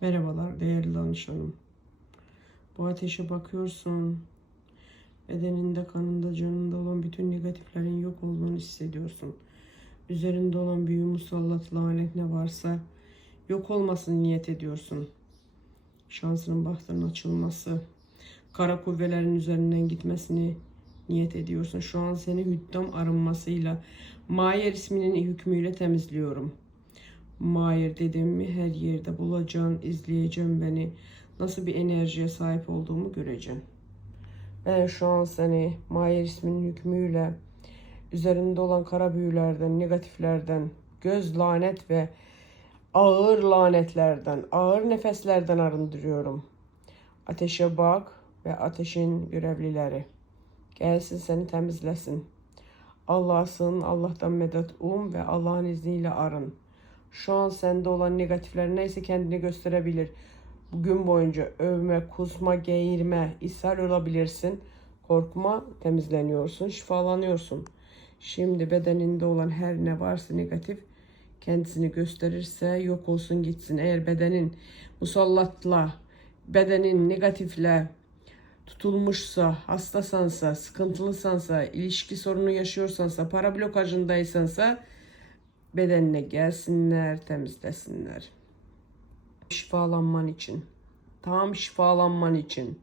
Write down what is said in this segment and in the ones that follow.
Merhabalar değerli danışanım. Bu ateşe bakıyorsun. Bedeninde, kanında, canında olan bütün negatiflerin yok olduğunu hissediyorsun. Üzerinde olan büyü, musallat, lanet ne varsa yok olmasını niyet ediyorsun. Şansının, bahtının açılması, kara kuvvelerin üzerinden gitmesini niyet ediyorsun. Şu an seni hüddam arınmasıyla, Mayer isminin hükmüyle temizliyorum. Mahir dedim mi her yerde bulacaksın, izleyeceğim beni. Nasıl bir enerjiye sahip olduğumu göreceksin. Ben şu an seni Mahir isminin hükmüyle üzerinde olan kara büyülerden, negatiflerden, göz lanet ve ağır lanetlerden, ağır nefeslerden arındırıyorum. Ateşe bak ve ateşin görevlileri gelsin seni temizlesin. Allah'a sığın, Allah'tan medet ve Allah'ın izniyle arın. Şu an sende olan negatifler neyse kendini gösterebilir. Bugün boyunca övme, kusma, geğirme, ishal olabilirsin. Korkma, temizleniyorsun, şifalanıyorsun. Şimdi bedeninde olan her ne varsa negatif kendisini gösterirse yok olsun gitsin. Eğer bedenin musallatla, bedenin negatifle tutulmuşsa, hastasansa, sıkıntılısansa, ilişki sorunu yaşıyorsansa, para blokajındaysansa bedenine gelsinler, temizlesinler. Şifalanman için, tam şifalanman için,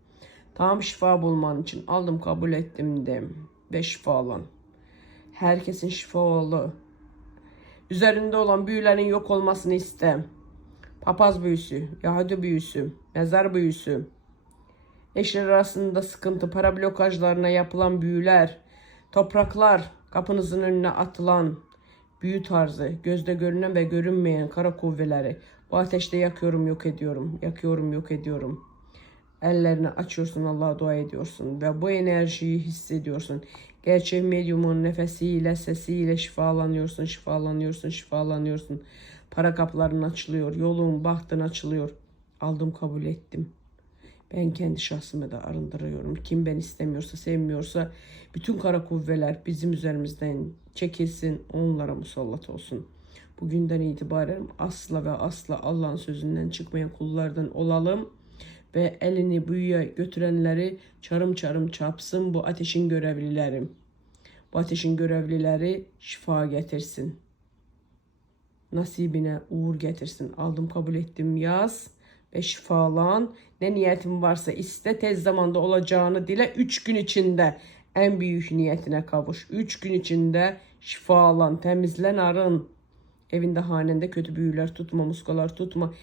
tam şifa bulman için aldım, kabul ettim de ve şifalan. Herkesin şifa oldu. Üzerinde olan büyülerin yok olmasını iste. Papaz büyüsü, Yahudi büyüsü, mezar büyüsü, eşler arasında sıkıntı, para blokajlarına yapılan büyüler, topraklar, kapınızın önüne atılan büyü tarzı, gözde görünen ve görünmeyen kara kuvveleri bu ateşte yakıyorum, yok ediyorum. Yakıyorum, yok ediyorum. Ellerini açıyorsun, Allah'a dua ediyorsun ve bu enerjiyi hissediyorsun. Gerçek medyumun nefesiyle, sesiyle şifalanıyorsun, şifalanıyorsun, şifalanıyorsun. Para kapıların açılıyor, yolun, bahtın açılıyor. Aldım, kabul ettim. Ben kendi şahsımı da arındırıyorum. Kim ben istemiyorsa, sevmiyorsa bütün kara kuvveler bizim üzerimizden çekilsin, onlara musallat olsun. Bugünden itibaren asla ve asla Allah'ın sözünden çıkmayan kullardan olalım ve elini büyüye götürenleri çarım çarım çapsın bu ateşin görevlileri. Bu ateşin görevlileri şifa getirsin. Nasibine uğur getirsin. Aldım, kabul ettim, yaz ve şifalan. Ne niyetin varsa iste, tez zamanda olacağını dile. 3 gün içinde en büyük niyetine kavuş. 3 gün içinde şifalan, temizlen, arın. Evinde, hanende kötü büyüler tutma, muskalar tutma.